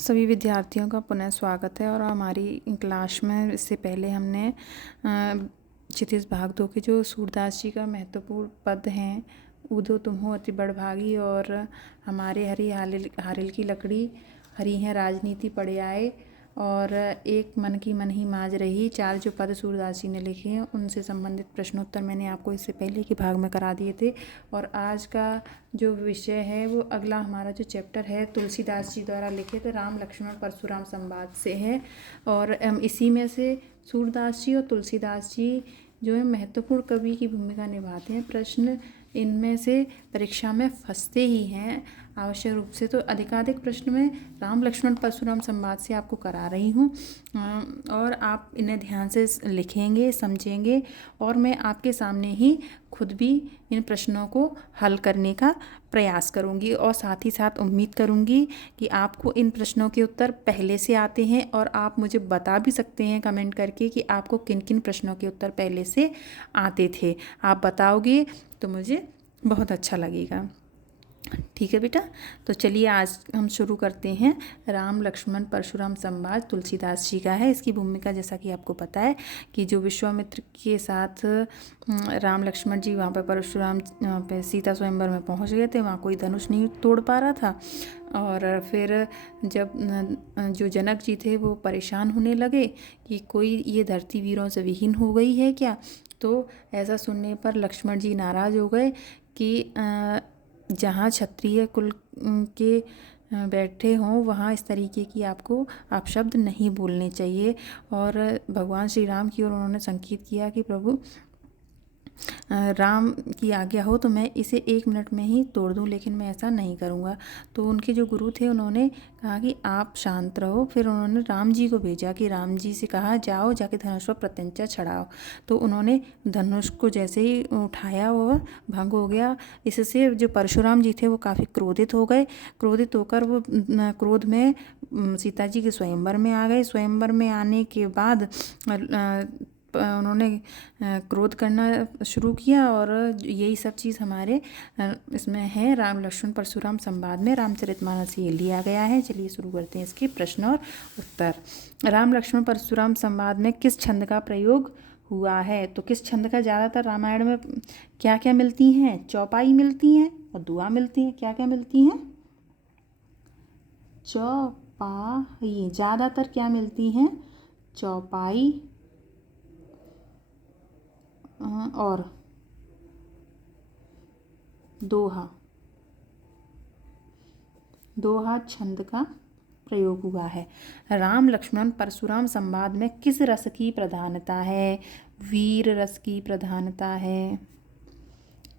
सभी विद्यार्थियों का पुनः स्वागत है। और हमारी क्लास में इससे पहले हमने क्षितिज भाग 2 के जो सूरदास जी का महत्वपूर्ण पद हैं, ऊधो तुम हो अति बड़भागी और हमारे हरी हारिल की लकड़ी, हरी है राजनीति पड़े आए और एक मन की मन ही माज रही, चार जो पद सूरदास जी ने लिखे हैं उनसे संबंधित प्रश्नोत्तर मैंने आपको इससे पहले के भाग में करा दिए थे। और आज का जो विषय है वो अगला हमारा जो चैप्टर है तुलसीदास जी द्वारा लिखित राम लक्ष्मण परशुराम संवाद से है। और इसी में से सूरदास जी और तुलसीदास जी जो है महत्वपूर्ण कवि की भूमिका निभाते हैं। प्रश्न इनमें से परीक्षा में फंसते ही हैं आवश्यक रूप से। तो अधिकाधिक प्रश्न में राम लक्ष्मण परशुराम संवाद से आपको करा रही हूँ और आप इन्हें ध्यान से लिखेंगे, समझेंगे और मैं आपके सामने ही खुद भी इन प्रश्नों को हल करने का प्रयास करूंगी। और साथ ही साथ उम्मीद करूंगी कि आपको इन प्रश्नों के उत्तर पहले से आते हैं और आप मुझे बता भी सकते हैं कमेंट करके कि आपको किन किन प्रश्नों के उत्तर पहले से आते थे। आप बताओगे तो मुझे बहुत अच्छा लगेगा। ठीक है बेटा, तो चलिए आज हम शुरू करते हैं। राम लक्ष्मण परशुराम संवाद तुलसीदास जी का है। इसकी भूमिका जैसा कि आपको पता है कि जो विश्वामित्र के साथ राम लक्ष्मण जी वहाँ पर परशुराम पे सीता स्वयंवर में पहुँच गए थे, वहाँ कोई धनुष नहीं तोड़ पा रहा था। और फिर जब जो जनक जी थे वो परेशान होने लगे कि कोई ये धरती वीरों से विहीन हो गई है क्या। तो ऐसा सुनने पर लक्ष्मण जी नाराज़ हो गए कि जहाँ क्षत्रिय कुल के बैठे हों वहाँ इस तरीके की आप शब्द नहीं बोलने चाहिए। और भगवान श्री राम की ओर उन्होंने संकेत किया कि प्रभु राम की आज्ञा हो तो मैं इसे 1 मिनट में ही तोड़ दूं, लेकिन मैं ऐसा नहीं करूंगा। तो उनके जो गुरु थे उन्होंने कहा कि आप शांत रहो। फिर उन्होंने राम जी को भेजा कि राम जी से कहा जाओ जाके धनुष पर प्रत्यंचा चढ़ाओ। तो उन्होंने धनुष को जैसे ही उठाया और भंग हो गया। इससे जो परशुराम जी थे वो काफ़ी क्रोधित हो गए। क्रोधित होकर वो क्रोध में सीता जी के स्वयंवर में आ गए। स्वयंवर में आने के बाद उन्होंने क्रोध करना शुरू किया। और यही सब चीज़ हमारे इसमें है राम लक्ष्मण परशुराम संवाद में, रामचरितमानस से लिया गया है। चलिए शुरू करते हैं इसके प्रश्न और उत्तर। राम लक्ष्मण परशुराम संवाद में किस छंद का प्रयोग हुआ है। तो किस छंद का ज़्यादातर रामायण में क्या क्या मिलती हैं, चौपाई मिलती हैं और दुआ मिलती हैं। क्या क्या मिलती हैं, चौपाई। ज़्यादातर क्या मिलती हैं, चौपाई और दोहा। दोहा छंद का प्रयोग हुआ है। राम लक्ष्मण परशुराम संवाद में किस रस की प्रधानता है, वीर रस की प्रधानता है।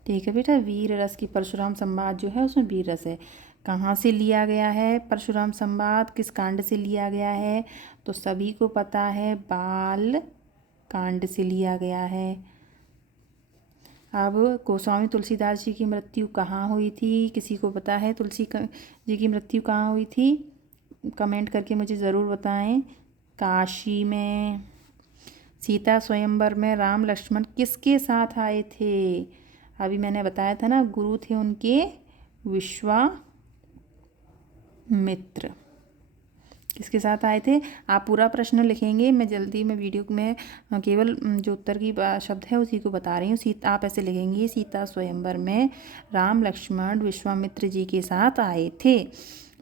ठीक है बेटा, वीर रस की परशुराम संवाद जो है उसमें वीर रस है। कहाँ से लिया गया है परशुराम संवाद, किस कांड से लिया गया है। तो सभी को पता है बाल कांड से लिया गया है। अब गोस्वामी तुलसीदास जी की मृत्यु कहाँ हुई थी, किसी को पता है तुलसी जी की मृत्यु कहाँ हुई थी, कमेंट करके मुझे ज़रूर बताएं। काशी में। सीता स्वयंवर में राम लक्ष्मण किसके साथ आए थे। अभी मैंने बताया था ना, गुरु थे उनके विश्वामित्र। किसके साथ आए थे। आप पूरा प्रश्न लिखेंगे, मैं जल्दी में वीडियो में केवल जो उत्तर की शब्द है उसी को बता रही हूँ। आप ऐसे लिखेंगे, सीता स्वयंवर में राम लक्ष्मण विश्वामित्र जी के साथ आए थे।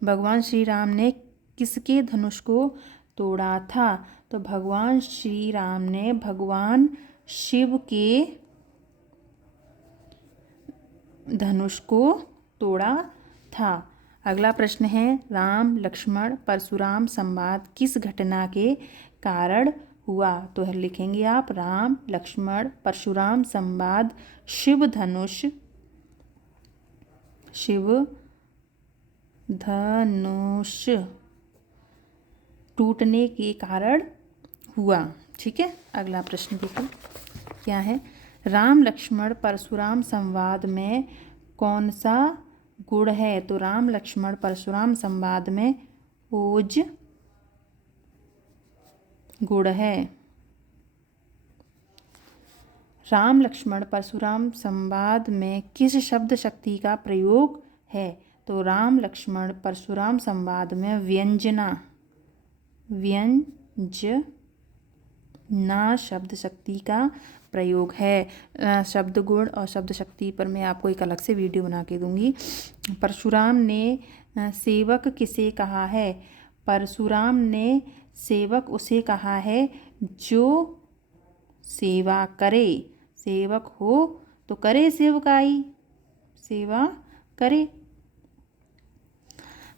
भगवान श्री राम ने किसके धनुष को तोड़ा था। तो भगवान श्री राम ने भगवान शिव के धनुष को तोड़ा था। अगला प्रश्न है, राम लक्ष्मण परशुराम संवाद किस घटना के कारण हुआ। तो लिखेंगे आप, राम लक्ष्मण परशुराम संवाद शिव धनुष टूटने के कारण हुआ। ठीक है, अगला प्रश्न देखो क्या है। राम लक्ष्मण परशुराम संवाद में कौन सा गुण है। तो राम लक्ष्मण परशुराम संवाद में ओज गुण है। राम लक्ष्मण परशुराम संवाद में किस शब्द शक्ति का प्रयोग है। तो राम लक्ष्मण परशुराम संवाद में व्यंजना शब्द शक्ति का प्रयोग है। शब्द गुण और शब्द शक्ति पर मैं आपको एक अलग से वीडियो बना के दूंगी। परशुराम ने सेवक किसे कहा है? परशुराम ने सेवक उसे कहा है जो सेवा करे। सेवक हो तो करे सेवकाई, सेवा करे।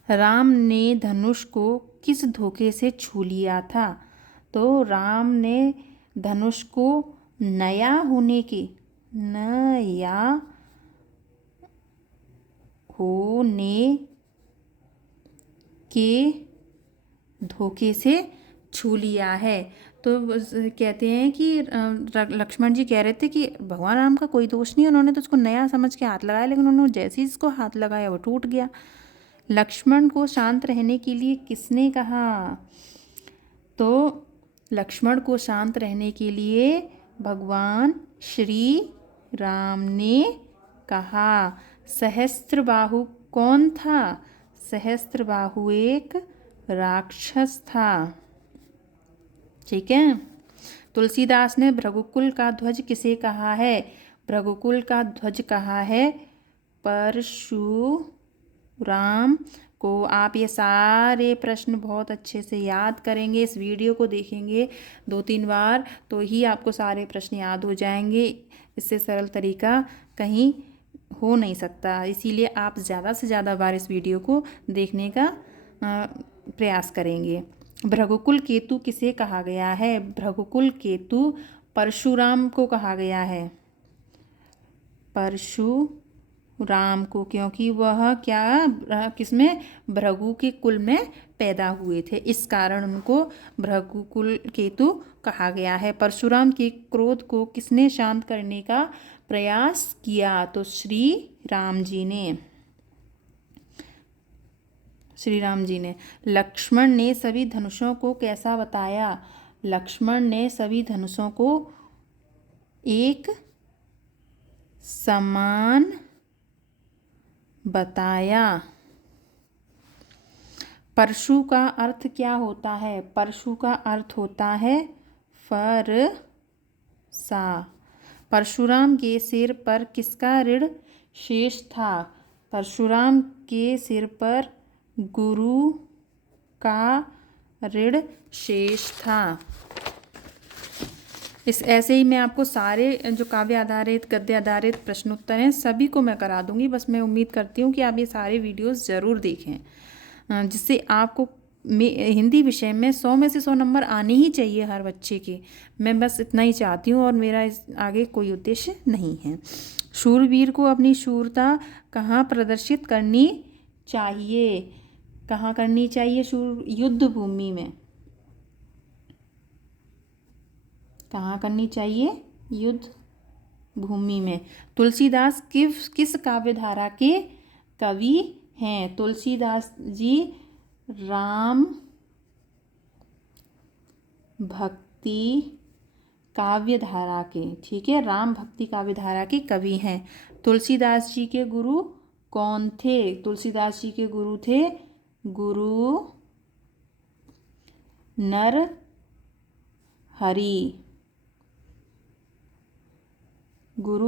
राम ने धनुष को किस धोखे से छू लिया था? तो राम ने धनुष को नया होने के धोखे से छू लिया है। तो कहते हैं कि लक्ष्मण जी कह रहे थे कि भगवान राम का कोई दोष नहीं, उन्होंने तो उसको नया समझ के हाथ लगाया, लेकिन उन्होंने जैसे ही इसको हाथ लगाया वो टूट गया। लक्ष्मण को शांत रहने के लिए किसने कहा? तो लक्ष्मण को शांत रहने के लिए भगवान श्री राम ने कहा। सहस्त्रबाहु कौन था? सहस्त्रबाहु एक राक्षस था। ठीक है। तुलसीदास ने भृगुकुल का ध्वज किसे कहा है? भृगुकुल का ध्वज कहा है परशुराम को। आप ये सारे प्रश्न बहुत अच्छे से याद करेंगे, इस वीडियो को देखेंगे 2-3 बार तो ही आपको सारे प्रश्न याद हो जाएंगे। इससे सरल तरीका कहीं हो नहीं सकता, इसीलिए आप ज़्यादा से ज़्यादा बार इस वीडियो को देखने का प्रयास करेंगे। भृगुकुल केतु किसे कहा गया है? भृगुकुल केतु परशुराम को कहा गया है। परशुराम को, क्योंकि वह किसमें? भृगु के कुल में पैदा हुए थे, इस कारण उनको भृगुकुल केतु कहा गया है। परशुराम के क्रोध को किसने शांत करने का प्रयास किया? तो श्री राम जी ने। लक्ष्मण ने सभी धनुषों को कैसा बताया? लक्ष्मण ने सभी धनुषों को एक समान बताया। परशु का अर्थ क्या होता है? परशु का अर्थ होता है फरसा। परशुराम के सिर पर किसका ऋण शेष था? परशुराम के सिर पर गुरु का ऋण शेष था। ऐसे ही मैं आपको सारे जो काव्य आधारित गद्य आधारित प्रश्नोत्तर हैं सभी को मैं करा दूंगी। बस मैं उम्मीद करती हूँ कि आप ये सारे वीडियोस ज़रूर देखें, जिससे आपको हिंदी विषय में 100 में से 100 नंबर आने ही चाहिए हर बच्चे के। मैं बस इतना ही चाहती हूँ और मेरा आगे कोई उद्देश्य नहीं है। शूरवीर को अपनी शूरता कहाँ प्रदर्शित करनी चाहिए? कहाँ करनी चाहिए? युद्ध भूमि में। कहाँ करनी चाहिए? युद्ध भूमि में। तुलसीदास किस काव्यधारा के कवि हैं? तुलसीदास जी राम भक्ति काव्यधारा के, ठीक है, राम भक्ति काव्यधारा के कवि हैं। तुलसीदास जी के गुरु कौन थे? तुलसीदास जी के गुरु थे गुरु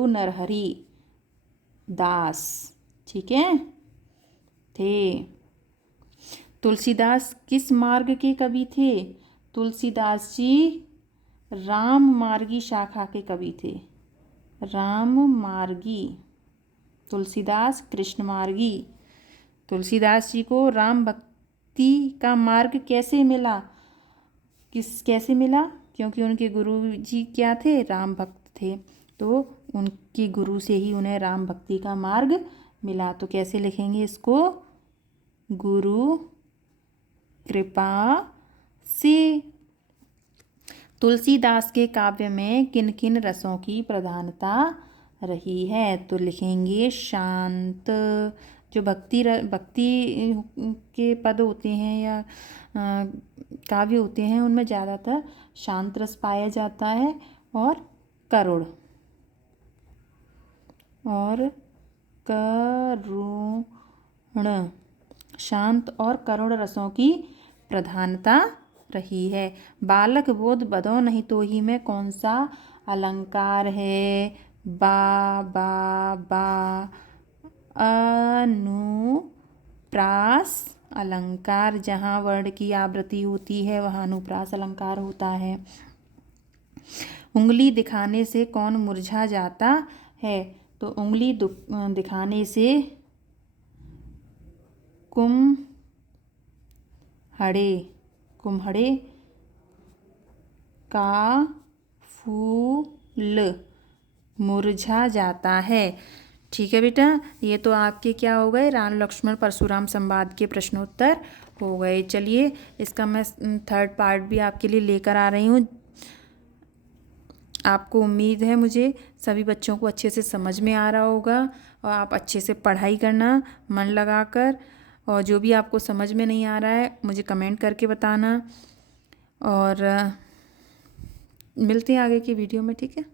नरहरि दास, ठीक है, थे। तुलसीदास किस मार्ग के कवि थे? तुलसीदास जी राम मार्गी शाखा के कवि थे। राम मार्गी। तुलसीदास कृष्ण मार्गी। तुलसीदास जी को राम भक्ति का मार्ग कैसे मिला? कैसे मिला? क्योंकि उनके गुरु जी क्या थे? राम भक्त थे, तो उनके गुरु से ही उन्हें राम भक्ति का मार्ग मिला। तो कैसे लिखेंगे इसको? गुरु कृपा से। तुलसीदास के काव्य में किन किन रसों की प्रधानता रही है? तो लिखेंगे शांत। जो भक्ति के पद होते हैं या काव्य होते हैं उनमें ज़्यादातर शांत रस पाया जाता है, और करुण शांत और करुण रसों की प्रधानता रही है। बालक बोध बदो नहीं तो ही में कौन सा अलंकार है? बा बा बा अनुप्रास अलंकार। जहाँ वर्ण की आवृत्ति होती है वहाँ अनुप्रास अलंकार होता है। उंगली दिखाने से कौन मुरझा जाता है? तो उंगली दिखाने से कुम्हड़े का फूल मुरझा जाता है। ठीक है बेटा, ये तो आपके क्या हो गए, राम लक्ष्मण परशुराम संवाद के प्रश्नोत्तर हो गए। चलिए, इसका मैं थर्ड पार्ट भी आपके लिए लेकर आ रही हूँ। आपको उम्मीद है मुझे सभी बच्चों को अच्छे से समझ में आ रहा होगा और आप अच्छे से पढ़ाई करना मन लगाकर, और जो भी आपको समझ में नहीं आ रहा है मुझे कमेंट करके बताना। और मिलते हैं आगे की वीडियो में। ठीक है।